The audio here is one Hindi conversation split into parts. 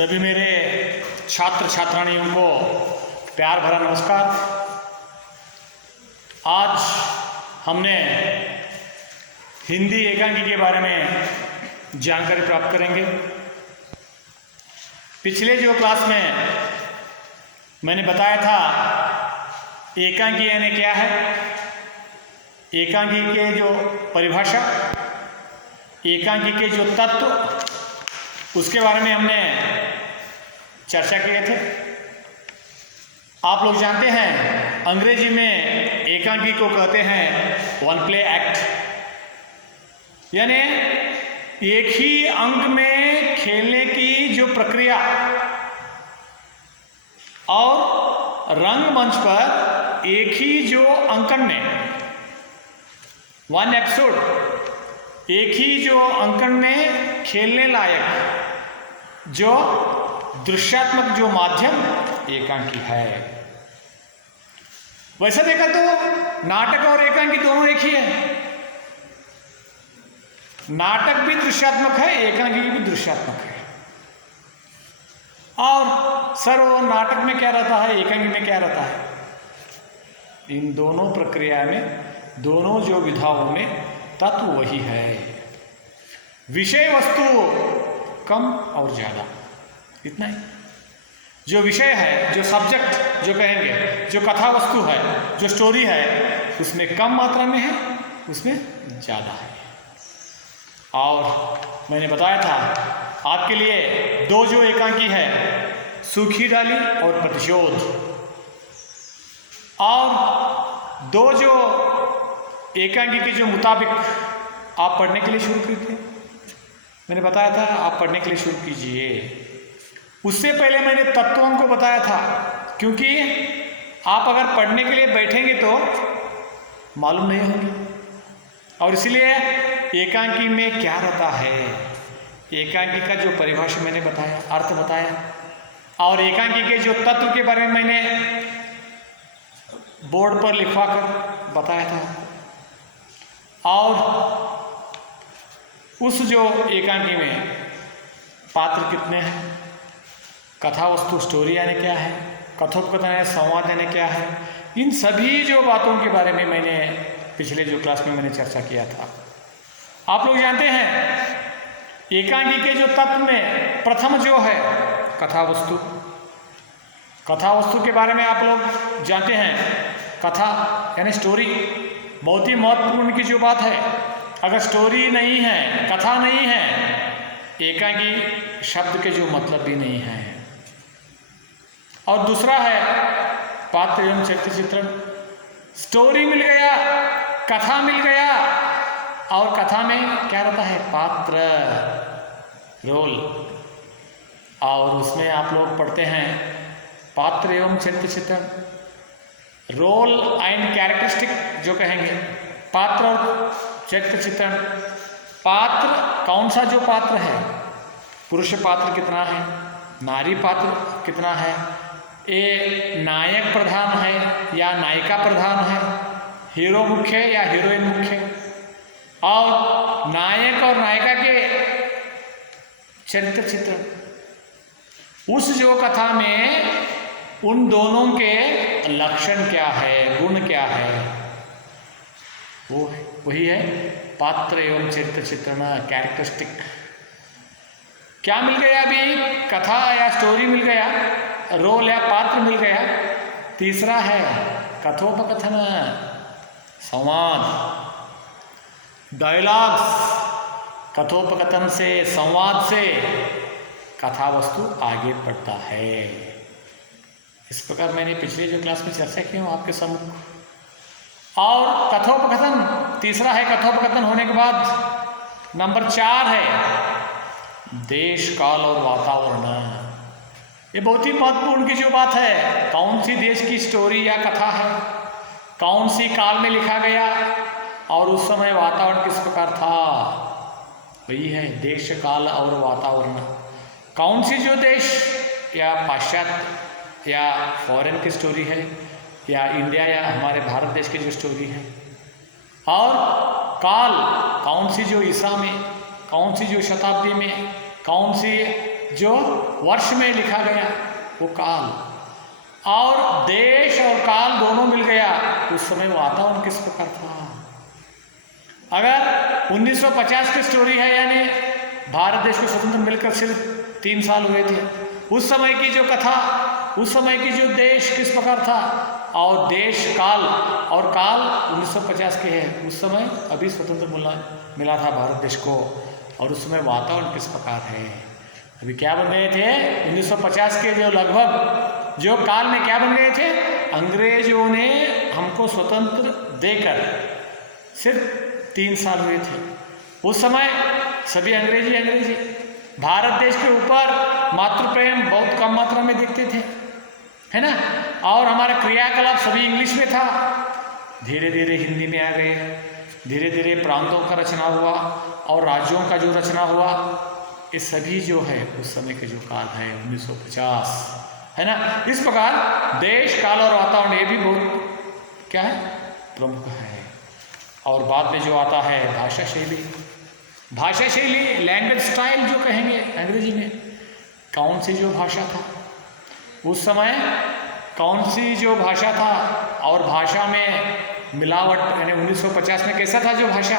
सभी मेरे छात्र छात्रानियों को प्यार भरा नमस्कार। आज हमने हिंदी एकांकी के बारे में जानकारी प्राप्त करेंगे। पिछले जो क्लास में मैंने बताया था एकांकी यानी क्या है, एकांकी के जो परिभाषा, एकांकी के जो तत्व, उसके बारे में हमने चर्चा किए थे। आप लोग जानते हैं अंग्रेजी में एकांकी को कहते हैं वन प्ले एक्ट, यानी एक ही अंक में खेलने की जो प्रक्रिया और रंगमंच पर एक ही जो अंकन में वन एपिसोड, एक ही जो अंकन में खेलने लायक जो दृश्यात्मक जो माध्यम एकांकी है। वैसे देखा तो नाटक और एकांकी दोनों एक ही है। नाटक भी दृश्यात्मक है, एकांकी भी दृश्यात्मक है। और सर वो नाटक में क्या रहता है, एकांकी में क्या रहता है? इन दोनों प्रक्रिया में, दोनों जो विधाओं में तत्व वही है। विषय वस्तु कम और ज़्यादा, इतना ही। जो विषय है, जो सब्जेक्ट जो कहेंगे, जो कथा वस्तु है, जो स्टोरी है, उसमें कम मात्रा में है, उसमें ज़्यादा है। और मैंने बताया था आपके लिए दो जो एकांकी है, सूखी डाली और प्रतिशोध, और दो जो एकांकी के जो मुताबिक आप पढ़ने के लिए शुरू कीजिए। मैंने बताया था आप पढ़ने के लिए शुरू कीजिए। उससे पहले मैंने तत्वों को बताया था, क्योंकि आप अगर पढ़ने के लिए बैठेंगे तो मालूम नहीं होंगे। और इसलिए एकांकी में क्या रहता है, एकांकी का जो परिभाषा मैंने बताया, अर्थ बताया, और एकांकी के जो तत्व के बारे में मैंने बोर्ड पर लिखवा कर बताया था। और उस जो एकांकी में पात्र कितने हैं, कथा वस्तु स्टोरी यानी क्या है, कथोपकथन है, संवाद यानी क्या है, इन सभी जो बातों के बारे में मैंने पिछले जो क्लास में मैंने चर्चा किया था। आप लोग जानते हैं एकांकी के जो तत्व में प्रथम जो है कथा वस्तु। कथा वस्तु के बारे में आप लोग जानते हैं, कथा यानी स्टोरी बहुत ही महत्वपूर्ण की जो बात है। अगर स्टोरी नहीं है, कथा नहीं है, एकांकी शब्द के जो मतलब भी नहीं है। और दूसरा है पात्र एवं चरित्र चित्रण। स्टोरी मिल गया, कथा मिल गया, और कथा में क्या रहता है, पात्र, रोल। और उसमें आप लोग पढ़ते हैं पात्र एवं चरित्र चित्रण, रोल एंड कैरेक्टरिस्टिक जो कहेंगे, पात्र और चरित्र चित्रण। पात्र कौन सा जो पात्र है, पुरुष पात्र कितना है, नारी पात्र कितना है, ये नायक प्रधान है या नायिका प्रधान है, हीरो मुख्य या हीरोइन मुख्य, और नायक और नायिका के चरित्र चित्रण। उस जो कथा में उन दोनों के लक्षण क्या है, गुण क्या है, वो वही है पात्र एवं चरित्र चित्रण, कैरेक्टरिस्टिक। क्या मिल गया अभी, कथा या स्टोरी मिल गया, रोल या पात्र मिल गया। तीसरा है कथोपकथन, संवाद, डायलॉग्स। कथोपकथन से, संवाद से कथा वस्तु आगे बढ़ता है। इस प्रकार मैंने पिछले जो क्लास में चर्चा की हूँ आपके सम्मुख। और कथोपकथन तीसरा है। कथोपकथन होने के बाद नंबर 4 है देश, काल और वातावरण। ये बहुत ही महत्वपूर्ण की जो बात है, कौन सी देश की स्टोरी या कथा है, कौन सी काल में लिखा गया, और उस समय वातावरण किस प्रकार था, वही है देश, काल और वातावरण। कौन सी जो देश या पाश्चात्य या फॉरेन की स्टोरी है, या इंडिया या हमारे भारत देश की जो स्टोरी है, और काल कौन सी जो ईसा में, कौन सी जो शताब्दी में, कौन सी जो वर्ष में लिखा गया वो काल, और देश और काल दोनों मिल गया, उस समय वातावरण किस प्रकार था। अगर 1950 की स्टोरी है, यानी भारत देश को स्वतंत्र मिलकर सिर्फ 3 साल हुए थे, उस समय की जो कथा, उस समय की जो देश किस प्रकार था, और देश काल, और काल 1950 के है, उस समय अभी स्वतंत्र मिला था भारत देश को, और उस समय वातावरण किस प्रकार है। अभी क्या बन गए थे 1950 के जो लगभग जो काल में क्या बन गए थे, अंग्रेजों ने हमको स्वतंत्र देकर सिर्फ 3 साल हुए थे। उस समय सभी अंग्रेजी भारत देश के ऊपर मातृ प्रेम बहुत कम मात्रा में देखते थे, है ना, और हमारा क्रियाकलाप सभी इंग्लिश में था। धीरे धीरे हिंदी में आ गए, धीरे धीरे प्रांतों का रचना हुआ और राज्यों का जो रचना हुआ, ये सभी जो है उस समय के जो काल है 1950, है ना। इस प्रकार देश, काल और वातावरण ये भी बहुत क्या है, प्रमुख है। और बाद में जो आता है भाषा शैली, लैंग्वेज स्टाइल जो कहेंगे अंग्रेजी में, कौन सी जो भाषा था उस समय, कौन सी जो भाषा था, और भाषा में मिलावट, यानी 1950 में कैसा था जो भाषा,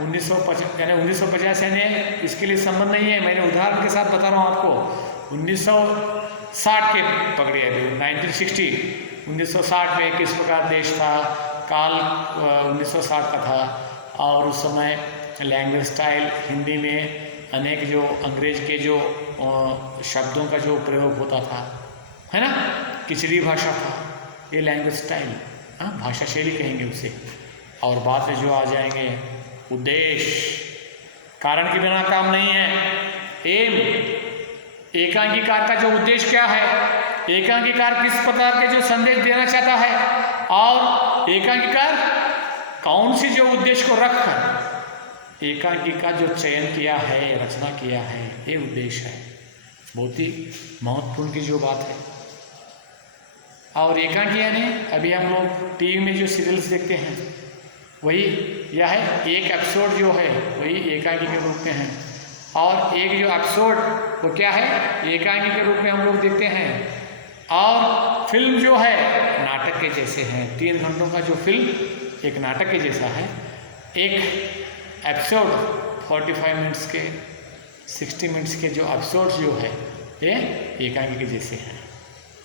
1950 यानी इसके लिए संबंध नहीं है, मैंने उदाहरण के साथ बता रहा हूँ आपको। 1960 के पकड़िए, 1960 में किस प्रकार देश था, काल 1960 का था, और उस समय लैंग्वेज स्टाइल हिंदी में अनेक जो अंग्रेज के जो शब्दों का जो प्रयोग होता था, है ना, किचड़ी भाषा था, ये लैंग्वेज स्टाइल, भाषा शैली कहेंगे उसे। और बाद में जो आ जाएंगे उद्देश्य, कारण के बिना काम नहीं है। एम, एकांकीकार का जो उद्देश्य क्या है, एकांकीकार किस प्रकार के जो संदेश देना चाहता है, और एकांकीकार कौन सी जो उद्देश्य को रखकर एकांकी का जो चयन किया है, रचना किया है, ये उद्देश्य है। बहुत ही महत्वपूर्ण की जो बात है। और एकांकी यानी अभी हम लोग टीवी में जो सीरियल्स देखते हैं वही, यह है एक एपिसोड जो है वही एकांकी के रूप में है, और एक जो एपिसोड वो क्या है, एकांकी के रूप में हम लोग देखते हैं। और फिल्म जो है नाटक के जैसे हैं, 3 घंटों का जो फिल्म एक नाटक के जैसा है। एक एपिसोड 45 मिनट्स के, 60 मिनट्स के जो एपिसोड जो है ये एकांकी के जैसे हैं।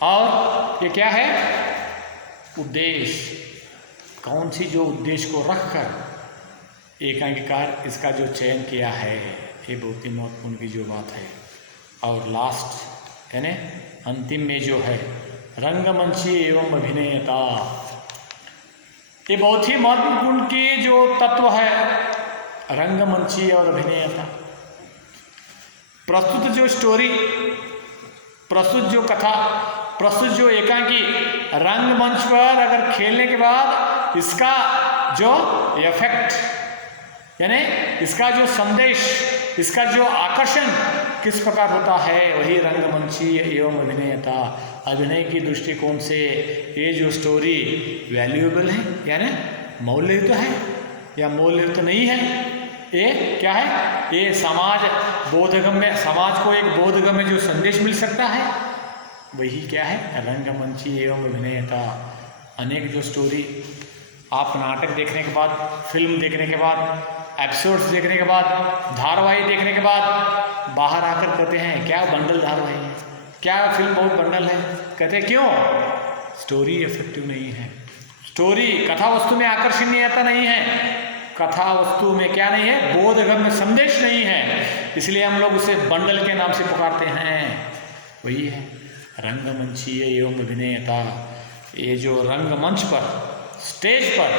और ये क्या है, उद्देश्य, कौन सी जो उद्देश्य को रखकर एकांकीकार इसका जो चयन किया है, ये बहुत ही महत्वपूर्ण की जो बात है। और लास्ट यानी अंतिम में जो है रंगमंची एवं अभिनेता, ये बहुत ही महत्वपूर्ण की जो तत्व है, रंगमंची और अभिनेता। प्रस्तुत जो स्टोरी, प्रस्तुत जो कथा, प्रस्तुत जो एकांकी रंगमंच पर अगर खेलने के बाद इसका जो इफेक्ट, यानी इसका जो संदेश, इसका जो आकर्षण किस प्रकार होता है, वही रंगमंची एवं अभिनेता। अभिनय की दृष्टिकोण से ये जो स्टोरी वैल्यूएबल है, यानी मौल्ययुक्त है या मौल्ययुक्त नहीं है, ये क्या है, ये समाज बोधगम्य, समाज को एक बोधगम्य जो संदेश मिल सकता है, वही क्या है, रंगमंची एवं अभिनेता। अनेक जो स्टोरी आप नाटक देखने के बाद, फिल्म देखने के बाद, एपिसोड्स देखने के बाद, धारावाहिक देखने के बाद बाहर आकर कहते हैं क्या बंडल धारावाहिक है, क्या फिल्म बहुत बंडल है, कहते हैं क्यों, स्टोरी इफेक्टिव नहीं है, स्टोरी कथा वस्तु में आकर्षणीयता नहीं है, कथा वस्तु में क्या नहीं है, बोधगम्य संदेश नहीं है, इसलिए हम लोग उसे बंडल के नाम से पुकारते हैं। वही है रंगमंचीय एवं अभिनेता। ये जो रंगमंच पर, स्टेज पर,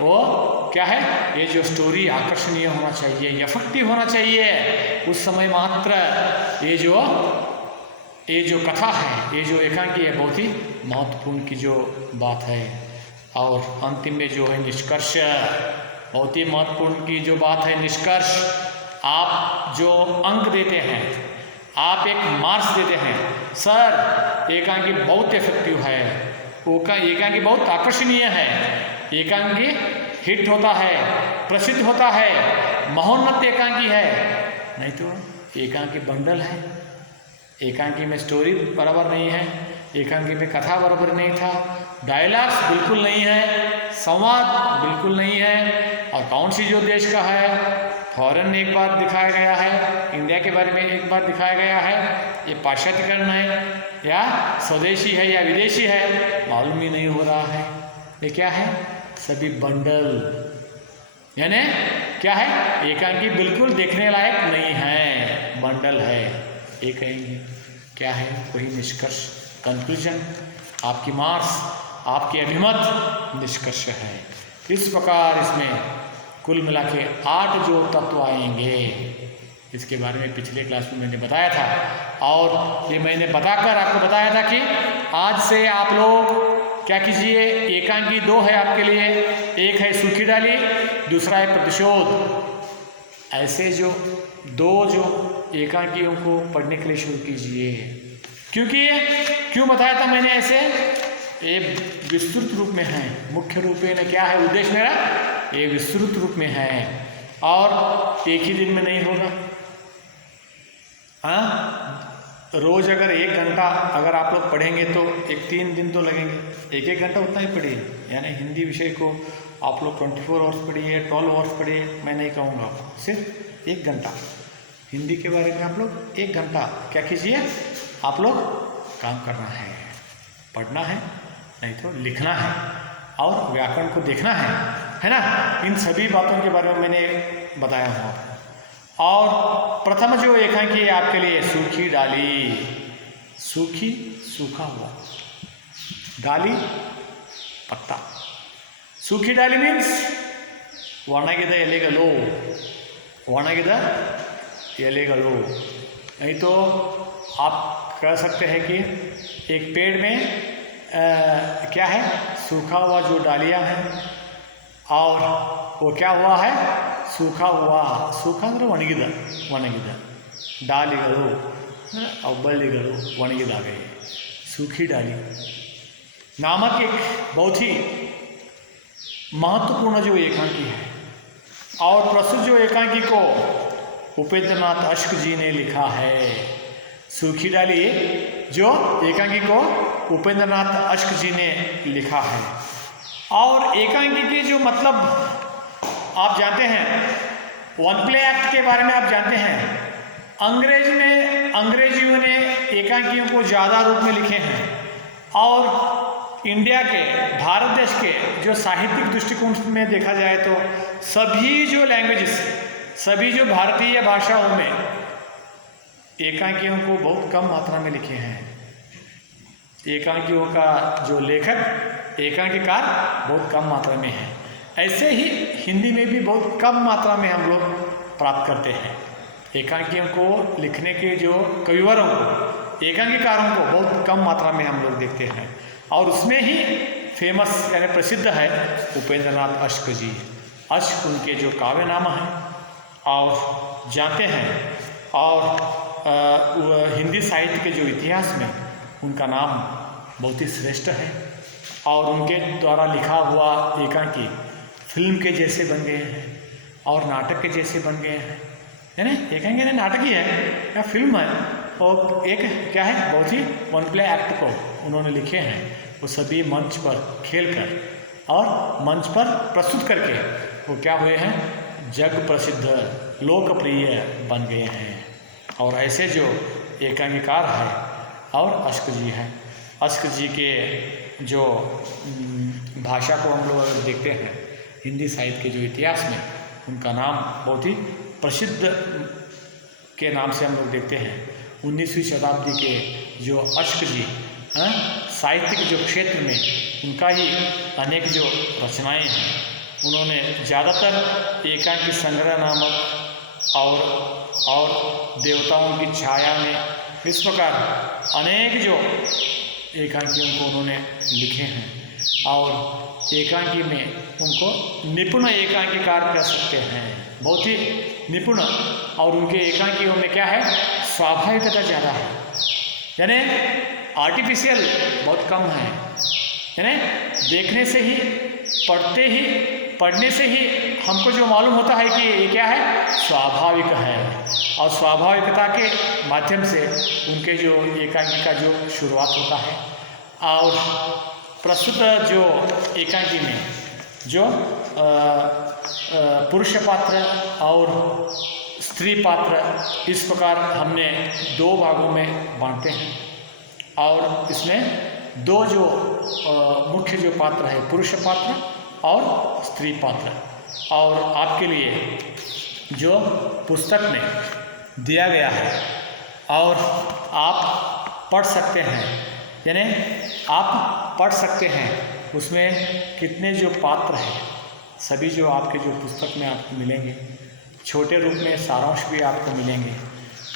वो क्या है, ये जो स्टोरी आकर्षणीय होना चाहिए, इफेक्टिव होना चाहिए, उस समय मात्र ये जो कथा है, ये जो एकांकी है, बहुत ही महत्वपूर्ण की जो बात है। और अंतिम में जो है निष्कर्ष, बहुत ही महत्वपूर्ण की जो बात है निष्कर्ष। आप जो अंक देते हैं, आप एक मार्क्स देते हैं, सर एकांकी बहुत इफेक्टिव है, एकांकी बहुत आकर्षणीय है, एकांकी हिट होता है, प्रसिद्ध होता है, महोन्नत एकांकी है, नहीं तो एकांकी बंडल है, एकांकी में स्टोरी बराबर नहीं है, एकांकी में कथा बराबर नहीं था, डायलॉग्स बिल्कुल नहीं है, संवाद बिल्कुल नहीं है। और कौन सी जो देश का है, फॉरेन एक बार दिखाया गया है, इंडिया के बारे में एक बार दिखाया गया है, ये पाश्चात्यकरण है या स्वदेशी है या विदेशी है मालूम ही नहीं हो रहा है। ये क्या है? सभी बंडल, यानी क्या है? एकांकी बिल्कुल देखने लायक नहीं है, बंडल है। ये कहेंगे क्या है? वही निष्कर्ष, कंक्लूजन, आपकी मार्क्स, आपके अभिमत निष्कर्ष है। इस प्रकार इसमें कुल मिला के 8 जो तत्व आएंगे, इसके बारे में पिछले क्लास में मैंने बताया था। और ये मैंने बताकर आपको बताया था कि आज से आप लोग क्या कीजिए, एकांकी 2 है आपके लिए, एक है सूखी डाली, दूसरा है प्रतिशोध। ऐसे जो 2 जो एकांकियों को पढ़ने के लिए शुरू कीजिए। क्योंकि क्यों बताया था मैंने ऐसे? ये विस्तृत रूप में है, मुख्य रूप में क्या है उद्देश्य मेरा? ये विस्तृत रूप में है और एक ही दिन में नहीं होगा। हाँ, रोज अगर 1 घंटा अगर आप लोग पढ़ेंगे तो 3 दिन तो लगेंगे। 1 घंटा उतना ही पढ़िए, यानी हिंदी विषय को आप लोग 24 आवर्स पढ़िए, 12 आवर्स पढ़िए, मैं नहीं कहूँगा आपको, सिर्फ 1 घंटा हिंदी के बारे में आप लोग 1 घंटा क्या कीजिए, आप लोग काम करना है, पढ़ना है, नहीं तो लिखना है और व्याकरण को देखना है ना। इन सभी बातों के बारे में मैंने बताया हूँ आपको। और प्रथम जो एकांकी है आपके लिए सूखी डाली, सूखी सूखा हुआ, डाली पत्ता, सूखी डाली मीन्स ಒಣಗಿದ ಎಲೆಗಳು, ಒಣಗಿದ ಎಲೆಗಳು। नहीं तो आप कह सकते हैं कि एक पेड़ में क्या है, सूखा हुआ जो डालियाँ हैं और वो क्या हुआ है, सूखा हुआ, सूखा ಅಂದರೆ ಒಣಗಿದ, ಒಣಗಿದ डालिಗಳು और बಳ್ಳಿಗಳು ಒಣಗಿದಾವೆ, सूखी डाली नामक एक बहुत ही महत्वपूर्ण जो एकांकी है। और प्रस्तुत जो एकांकी को उपेंद्रनाथ अश्क जी ने लिखा है। सूखी डाली जो एकांकी को उपेंद्रनाथ अश्क जी ने लिखा है। और एकांकी के जो मतलब आप जानते हैं, वन प्ले एक्ट के बारे में आप जानते हैं, अंग्रेजियों ने एकांकियों को ज़्यादा रूप में लिखे हैं। और इंडिया के, भारत देश के जो साहित्यिक दृष्टिकोण में देखा जाए तो सभी जो लैंग्वेजेस, सभी जो भारतीय भाषाओं में एकांकियों को बहुत कम मात्रा में लिखे हैं। एकांकियों का जो लेखक, एकांकीकार बहुत कम मात्रा में है। ऐसे ही हिंदी में भी बहुत कम मात्रा में हम लोग प्राप्त करते हैं। एकांकियों को लिखने के जो कविवरों को, एकांकीकारों को बहुत कम मात्रा में हम लोग देखते हैं। और उसमें ही फेमस यानी प्रसिद्ध है उपेंद्रनाथ अश्क जी। अश्क उनके जो काव्यनामा हैं और जानते हैं। और हिंदी साहित्य के जो इतिहास में उनका नाम बहुत ही श्रेष्ठ है। और उनके द्वारा लिखा हुआ एकांकी फिल्म के जैसे बन गए हैं और नाटक के जैसे बन गए हैं। यानी एकांकी ने नाटक ही है या फिल्म है, और एक क्या है, बहुत ही वन प्ले एक्ट को उन्होंने लिखे हैं। वो सभी मंच पर खेलकर और मंच पर प्रस्तुत करके वो क्या हुए हैं, जग प्रसिद्ध, लोकप्रिय बन गए हैं। और ऐसे जो एकांकीकार है और अश्क जी हैं, अश्क जी के जो भाषा को हम लोग अगर देखते हैं, हिंदी साहित्य के जो इतिहास में उनका नाम बहुत ही प्रसिद्ध के नाम से हम लोग देखते हैं। 19वीं शताब्दी के जो अश्क जी साहित्य के जो क्षेत्र में उनका ही अनेक जो रचनाएं हैं, उन्होंने ज़्यादातर एकांकी संग्रह नामक और देवताओं की छाया में, इस प्रकार अनेक जो एकांकियों को उन्होंने लिखे हैं। और एकांकी में उनको निपुण एकांकीकार कह सकते हैं, बहुत ही निपुण। और उनके एकांकियों में क्या है, स्वाभाविकता ज़्यादा है, यानी आर्टिफिशियल बहुत कम है। यानी देखने से ही, पढ़ते ही पढ़ने से ही हमको जो मालूम होता है कि ये क्या है, स्वाभाविक है, और स्वाभाविकता के माध्यम से उनके जो एकांकी का जो शुरुआत होता है। और प्रस्तुत जो एकांकी में जो पुरुष पात्र और स्त्री पात्र इस प्रकार हमने 2 भागों में बांटते हैं, और इसमें 2 जो मुख्य जो पात्र है, पुरुष पात्र और स्त्री पात्र। और आपके लिए जो पुस्तक में दिया गया है और आप पढ़ सकते हैं, यानी आप पढ़ सकते हैं, उसमें कितने जो पात्र हैं सभी जो आपके जो पुस्तक में आपको मिलेंगे, छोटे रूप में सारांश भी आपको मिलेंगे।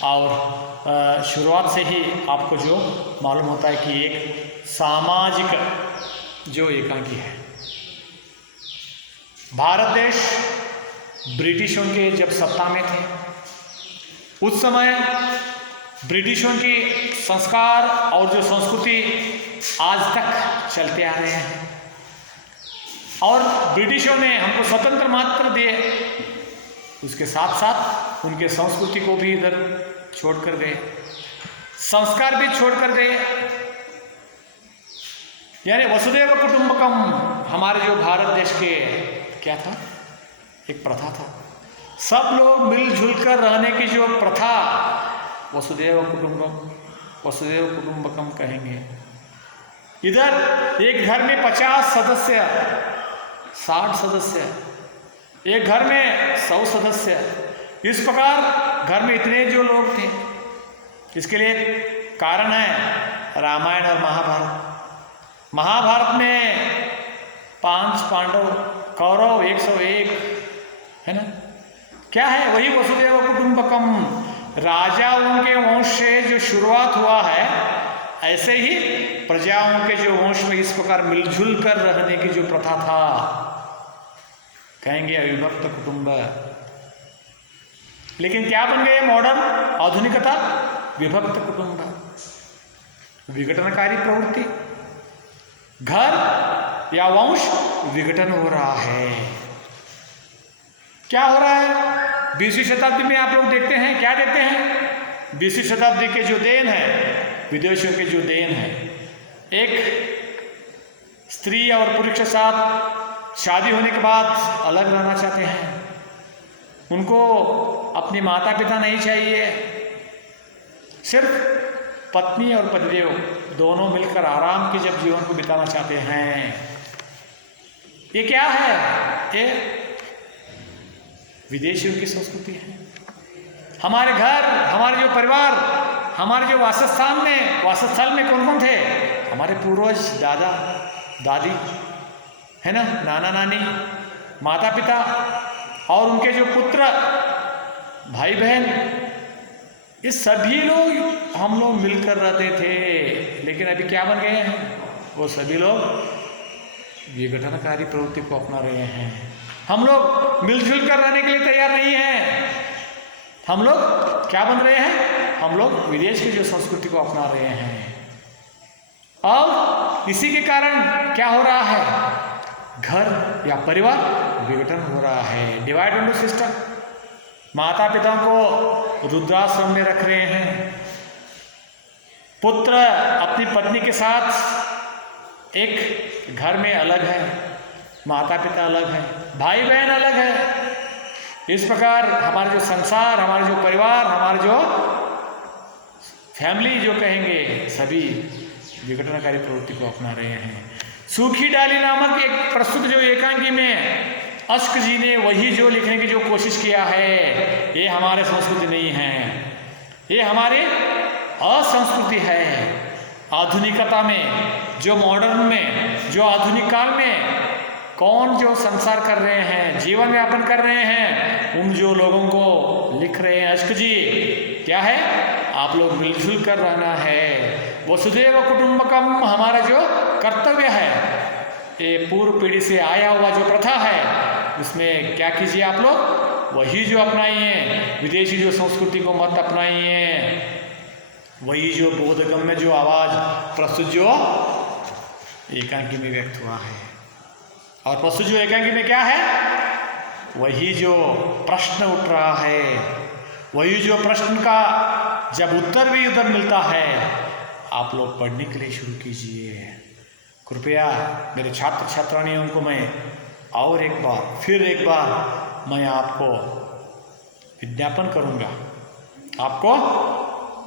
और शुरुआत से ही आपको जो मालूम होता है कि एक सामाजिक जो एकांकी है। भारत देश ब्रिटिशों के जब सत्ता में थे, उस समय ब्रिटिशों की संस्कार और जो संस्कृति आज तक चलते आ रहे हैं, और ब्रिटिशों ने हमको स्वतंत्र मात्र दिए, उसके साथ साथ उनके संस्कृति को भी इधर छोड़ कर गए, संस्कार भी छोड़ कर गए। यानी वसुदेव कुटुंबकम हमारे जो भारत देश के क्या था, एक प्रथा था, सब लोग मिलजुल कर रहने की जो प्रथा, वसुदेव कुटुंबकम कहेंगे। इधर एक घर में 50 सदस्य, 60 सदस्य, एक घर में 100 सदस्य, इस प्रकार घर में इतने जो लोग थे। इसके लिए कारण है रामायण और महाभारत। महाभारत में 5 पांडव, कौरव 101, है ना, क्या है, वही वसुदेव कुटुंबकम, राजाओं के वंश से जो शुरुआत हुआ है, ऐसे ही प्रजाओं के जो वंश में इस प्रकार मिलजुल कर रहने की जो प्रथा था, कहेंगे अविभक्त कुटुंब। लेकिन क्या बन गए मॉडर्न आधुनिकता, विभक्त कुटुंब, विघटनकारी प्रवृत्ति, घर या वंश विघटन हो रहा है। क्या हो रहा है, 20वीं शताब्दी में आप लोग देखते हैं, क्या देखते हैं, 20वीं शताब्दी के जो देन है, विदेशियों के जो देन है, एक स्त्री और पुरुष के साथ शादी होने के बाद अलग रहना चाहते हैं, उनको अपने माता पिता नहीं चाहिए, सिर्फ पत्नी और पतिदेव दोनों मिलकर आराम के जब जीवन को बिताना चाहते हैं। ये क्या है, ये विदेशियों की संस्कृति है। हमारे घर, हमारे जो परिवार, हमारे जो वासस्थल में कौन कौन थे, हमारे पूर्वज, दादा दादी, है ना, नाना नानी, माता पिता और उनके जो पुत्र, भाई बहन, ये सभी लोग हम लोग मिलकर रहते थे। लेकिन अभी क्या बन गए हैं, वो सभी लोग विघटनकारी प्रवृत्ति को अपना रहे हैं। हम लोग मिलजुल कर रहने के लिए तैयार नहीं हैं। हम लोग क्या बन रहे हैं, हम लोग विदेश की जो संस्कृति को अपना रहे हैं। और इसी के कारण क्या हो रहा है, घर या परिवार विघटन हो रहा है, डिवाइड एंड सिस्टम। माता पिता को रुद्राश्रम में रख रहे हैं, पुत्र अपनी पत्नी के साथ एक घर में अलग है, माता पिता अलग है, भाई बहन अलग है। इस प्रकार हमारे जो संसार, हमारे जो परिवार, हमारे जो फैमिली जो कहेंगे, सभी विघटनकारी प्रवृत्ति को अपना रहे हैं। सूखी डाली नामक एक प्रस्तुत जो एकांकी में अश्क जी ने वही जो लिखने की जो कोशिश किया है, ये हमारे संस्कृति नहीं है, ये हमारे असंस्कृति है। आधुनिकता में, जो मॉडर्न में, जो आधुनिक काल में कौन जो संसार कर रहे हैं, जीवन यापन कर रहे हैं, उन जो लोगों को लिख रहे हैं अश्क जी, क्या है, आप लोग मिलजुल कर रहना है। वसुदेव कुटुंबकम हमारा जो कर्तव्य है, ये पूर्व पीढ़ी से आया हुआ जो प्रथा है, उसमें क्या कीजिए आप लोग, वही जो अपनाइए, विदेशी जो संस्कृति को मत अपनाइए। वही जो बोधगम्य जो आवाज प्रस्तुत जो एकांकी में व्यक्त हुआ है, और प्रस्तुत जो एकांकी में क्या है, वही जो प्रश्न उठ रहा है, वही जो प्रश्न का जब उत्तर भी उधर मिलता है, आप लोग पढ़ने के लिए शुरू कीजिए। कृपया मेरे छात्र छात्राओं को मैं और एक बार फिर एक बार मैं आपको विज्ञापन करूंगा, आपको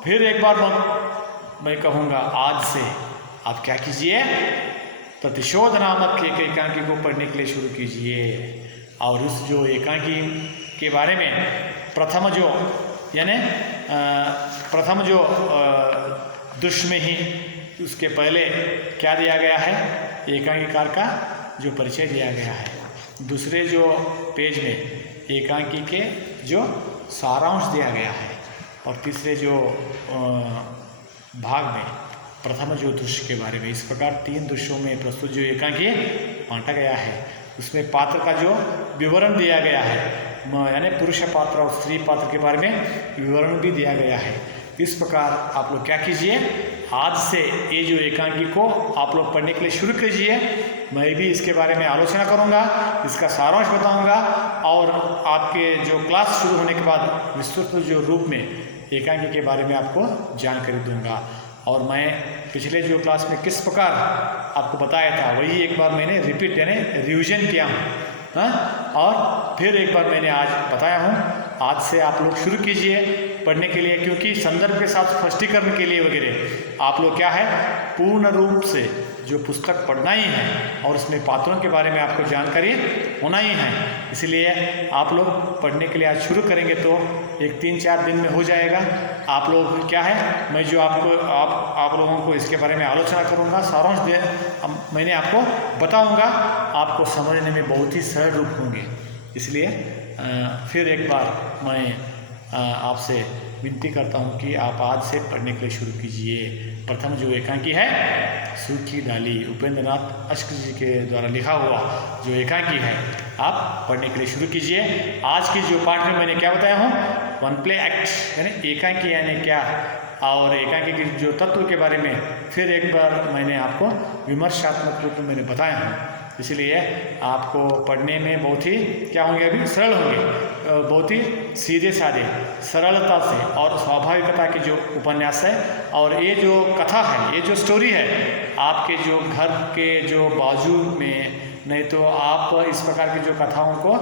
फिर एक बार मैं कहूँगा, आज से आप क्या कीजिए, प्रतिशोध नामक एक एकांकी को पढ़ने के लिए शुरू कीजिए। और उस जो एकांकी के बारे में प्रथम जो यानी प्रथम जो दृश्य में ही उसके पहले क्या दिया गया है, एकांकीकार का जो परिचय दिया गया है। दूसरे जो पेज में एकांकी के जो सारांश दिया गया है, और तीसरे जो भाग में प्रथम जो दृश्य के बारे में। इस प्रकार 3 दृश्यों में प्रस्तुत जो एकांकी बांटा गया है, उसमें पात्र का जो विवरण दिया गया है, यानी पुरुष पात्र और स्त्री पात्र के बारे में विवरण भी दिया गया है। इस प्रकार आप लोग क्या कीजिए, आज से ये जो एकांकी को आप लोग पढ़ने के लिए शुरू कीजिए। मैं भी इसके बारे में आलोचना करूंगा, इसका सारांश बताऊंगा, और आपके जो क्लास शुरू होने के बाद विस्तृत जो रूप में एकांकी के बारे में आपको जानकारी दूंगा। और मैं पिछले जो क्लास में किस प्रकार आपको बताया था, वही एक बार मैंने रिपीट यानी रिविजन किया हूँ, और फिर एक बार मैंने आज बताया हूँ। आज से आप लोग शुरू कीजिए पढ़ने के लिए, क्योंकि संदर्भ के साथ स्पष्टीकरण के लिए वगैरह आप लोग क्या है, पूर्ण रूप से जो पुस्तक पढ़ना ही है, और उसमें पात्रों के बारे में आपको जानकारी होना ही है। इसलिए आप लोग पढ़ने के लिए आज शुरू करेंगे तो एक 3-4 दिन में हो जाएगा। आप लोग क्या है, मैं जो आपको आप लोगों को इसके बारे में आलोचना करूँगा, सारांश मैंने आपको बताऊँगा, आपको समझने में बहुत ही सरल रूप होंगे। इसलिए फिर एक बार मैं आपसे विनती करता हूँ कि आप आज से पढ़ने के लिए शुरू कीजिए। प्रथम जो एकांकी है, सूखी डाली, उपेंद्र नाथ अश्क जी के द्वारा लिखा हुआ जो एकांकी है, आप पढ़ने के लिए शुरू कीजिए। आज की जो पाठ में मैंने क्या बताया हूँ, वन प्ले एक्ट यानी एकांकी यानी क्या, और एकांकी के जो तत्व के बारे में फिर एक बार मैंने आपको विमर्शात्मक रूप में मैंने बताया हूँ। इसलिए आपको पढ़ने में बहुत ही क्या होंगे, अभी सरल होंगे, बहुत ही सीधे साधे सरलता से और स्वाभाविकता के जो उपन्यास है। और ये जो कथा है, ये जो स्टोरी है, आपके जो घर के जो बाजू में नहीं तो आप इस प्रकार की जो कथाओं को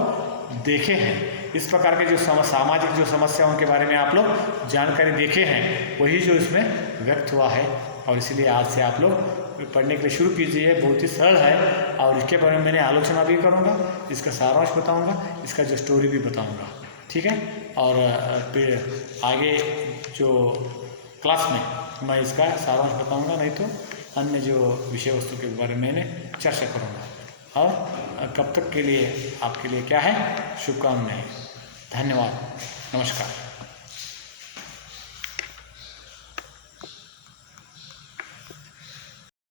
देखे हैं, इस प्रकार के जो सामाजिक जो समस्याओं के बारे में आप लोग जानकारी देखे हैं, वही जो इसमें व्यक्त हुआ है। और इसीलिए आज से आप लोग पढ़ने के लिए शुरू कीजिए। बहुत ही सरल है, और इसके बारे में मैंने आलोचना भी करूँगा, इसका सारांश बताऊँगा, इसका जो स्टोरी भी बताऊँगा, ठीक है। और फिर आगे जो क्लास में मैं इसका सारांश बताऊँगा, नहीं तो अन्य जो विषय वस्तु के बारे में मैंने चर्चा करूँगा। और कब तक के लिए आपके लिए क्या है, शुभकामनाएं। धन्यवाद, नमस्कार।